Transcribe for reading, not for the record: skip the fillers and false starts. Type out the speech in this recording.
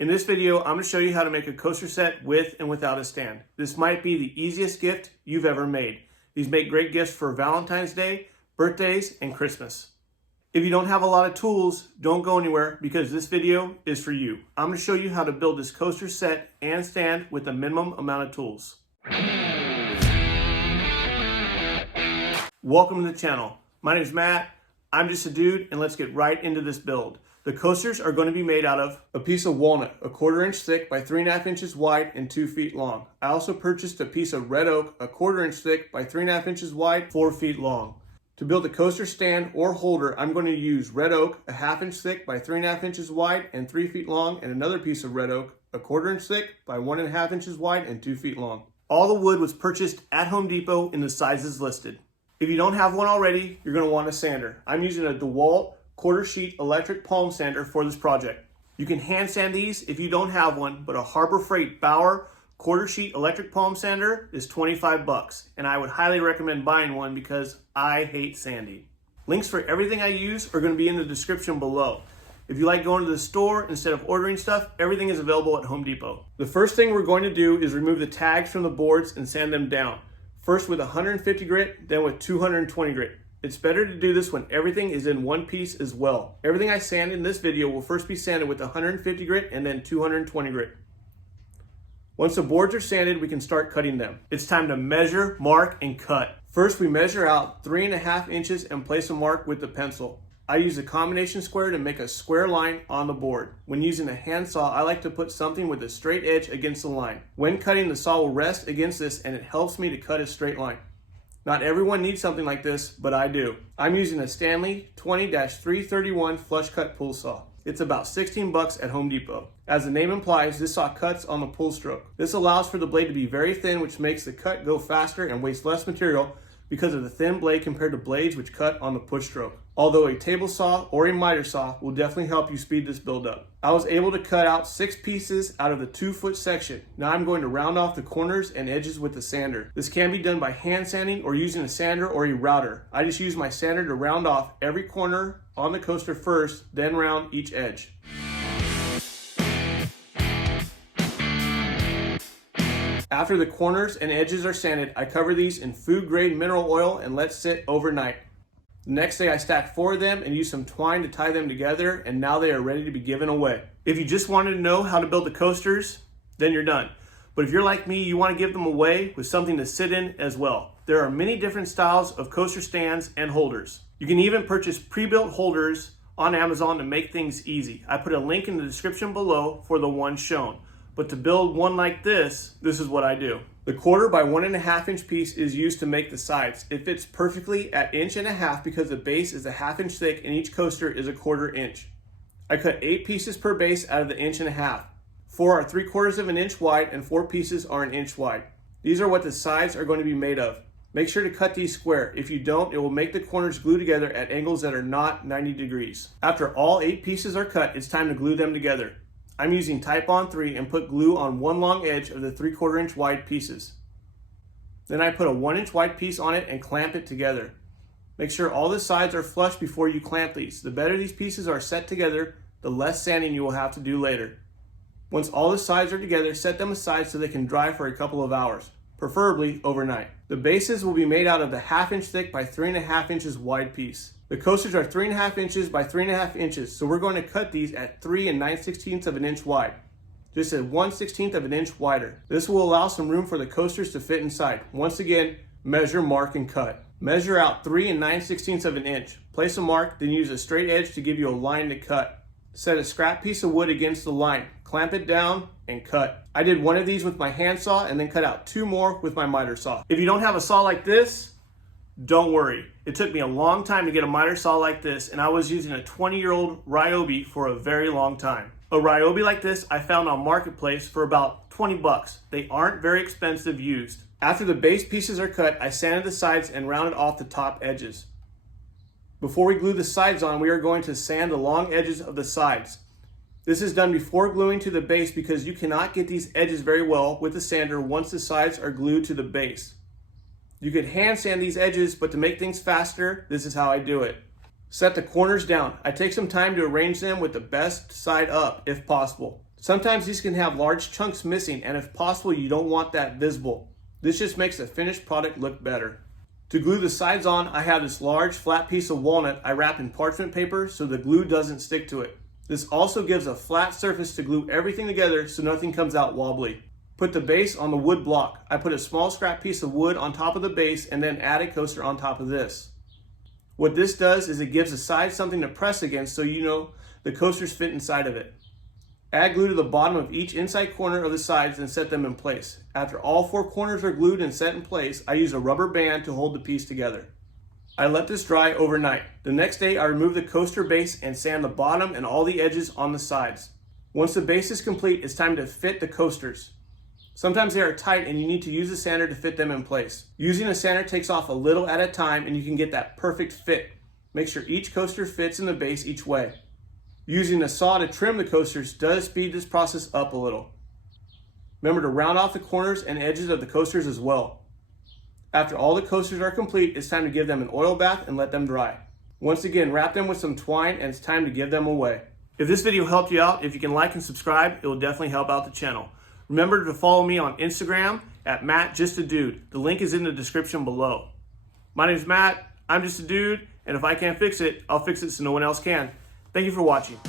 In this video, I'm going to show you how to make a coaster set with and without a stand. This might be the easiest gift you've ever made. These make great gifts for Valentine's Day, birthdays, and Christmas. If you don't have a lot of tools, don't go anywhere because this video is for you. I'm going to show you how to build this coaster set and stand with the minimum amount of tools. Welcome to the channel. My name is Matt. I'm just a dude, and let's get right into this build. The coasters are going to be made out of a piece of walnut, 1/4 inch thick by 3.5 inches wide and 2 feet long. I also purchased a piece of red oak, 1/4 inch thick by 3.5 inches wide, 4 feet long. To build the coaster stand or holder, I'm going to use red oak, 1/2 inch thick by 3.5 inches wide and 3 feet long, and another piece of red oak, 1/4 inch thick by 1.5 inches wide and 2 feet long. All the wood was purchased at Home Depot in the sizes listed. If you don't have one already, you're going to want a sander. I'm using a DeWalt 1/4 sheet electric palm sander for this project. You can hand sand these if you don't have one, but a Harbor Freight Bauer 1/4 sheet electric palm sander is $25, and I would highly recommend buying one because I hate sanding. Links for everything I use are going to be in the description below. If you like going to the store instead of ordering stuff, everything is available at Home Depot. The first thing we're going to do is remove the tags from the boards and sand them down. First with 150 grit, then with 220 grit. It's better to do this when everything is in one piece as well. Everything I sand in this video will first be sanded with 150 grit and then 220 grit. Once the boards are sanded, we can start cutting them. It's time to measure, mark, and cut. First, we measure out 3.5 inches and place a mark with the pencil. I use a combination square to make a square line on the board. When using a handsaw, I like to put something with a straight edge against the line. When cutting, the saw will rest against this and it helps me to cut a straight line. Not everyone needs something like this, but I do. I'm using a Stanley 20-331 flush cut pull saw. It's about $16 at Home Depot. As the name implies, this saw cuts on the pull stroke. This allows for the blade to be very thin, which makes the cut go faster and waste less material because of the thin blade compared to blades which cut on the push stroke. Although a table saw or a miter saw will definitely help you speed this build up. I was able to cut out 6 pieces out of the 2-foot section. Now I'm going to round off the corners and edges with the sander. This can be done by hand sanding or using a sander or a router. I just use my sander to round off every corner on the coaster first, then round each edge. After the corners and edges are sanded, I cover these in food grade mineral oil and let sit overnight. The next day I stack 4 of them and use some twine to tie them together, and now they are ready to be given away. If you just wanted to know how to build the coasters, then you're done. But if you're like me, you want to give them away with something to sit in as well. There are many different styles of coaster stands and holders. You can even purchase pre-built holders on Amazon to make things easy. I put a link in the description below for the one shown. But to build one like this is what I do. The 1/4 by 1.5 inch piece is used to make the sides. It fits perfectly at 1.5 inches because the base is 1/2 inch thick and each coaster is 1/4 inch. I cut 8 pieces per base out of the 1.5 inches. 4 are 3/4 of an inch wide and 4 pieces are 1 inch wide. These are what the sides are going to be made of. Make sure to cut these square. If you don't, it will make the corners glue together at angles that are not 90 degrees. After all 8 pieces are cut, it's time to glue them together. I'm using Tip-On 3 and put glue on one long edge of the 3/4 inch wide pieces. Then I put a 1 inch wide piece on it and clamp it together. Make sure all the sides are flush before you clamp these. The better these pieces are set together, the less sanding you will have to do later. Once all the sides are together, set them aside so they can dry for a couple of hours, preferably overnight. The bases will be made out of the 1/2 inch thick by 3.5 inches wide piece. The coasters are 3.5 inches by 3.5 inches, so we're going to cut these at 3 9/16 of an inch wide, just at 1/16 of an inch wider. This will allow some room for the coasters to fit inside. Once again, measure, mark, and cut. Measure out 3 9/16 of an inch. Place a mark, then use a straight edge to give you a line to cut. Set a scrap piece of wood against the line, clamp it down, and cut. I did one of these with my handsaw and then cut out 2 more with my miter saw. If you don't have a saw like this, don't worry. It took me a long time to get a miter saw like this, and I was using a 20-year-old Ryobi for a very long time. A Ryobi like this I found on Marketplace for about $20. They aren't very expensive used. After the base pieces are cut, I sanded the sides and rounded off the top edges. Before we glue the sides on, we are going to sand the long edges of the sides. This is done before gluing to the base because you cannot get these edges very well with the sander once the sides are glued to the base. You could hand sand these edges, but to make things faster, this is how I do it. Set the corners down. I take some time to arrange them with the best side up if possible. Sometimes these can have large chunks missing, and if possible, you don't want that visible. This just makes the finished product look better. To glue the sides on, I have this large flat piece of walnut I wrap in parchment paper so the glue doesn't stick to it. This also gives a flat surface to glue everything together so nothing comes out wobbly. Put the base on the wood block. I put a small scrap piece of wood on top of the base and then add a coaster on top of this. What this does is it gives the side something to press against so you know the coasters fit inside of it. Add glue to the bottom of each inside corner of the sides and set them in place. After all 4 corners are glued and set in place, I use a rubber band to hold the piece together. I let this dry overnight. The next day I remove the coaster base and sand the bottom and all the edges on the sides. Once the base is complete, it's time to fit the coasters. Sometimes they are tight and you need to use a sander to fit them in place. Using a sander takes off a little at a time and you can get that perfect fit. Make sure each coaster fits in the base each way. Using a saw to trim the coasters does speed this process up a little. Remember to round off the corners and edges of the coasters as well. After all the coasters are complete, it's time to give them an oil bath and let them dry. Once again, wrap them with some twine and it's time to give them away. If this video helped you out, if you can like and subscribe, it will definitely help out the channel. Remember to follow me on Instagram at MattJustADude. The link is in the description below. My name is Matt, I'm just a dude, and if I can't fix it, I'll fix it so no one else can. Thank you for watching.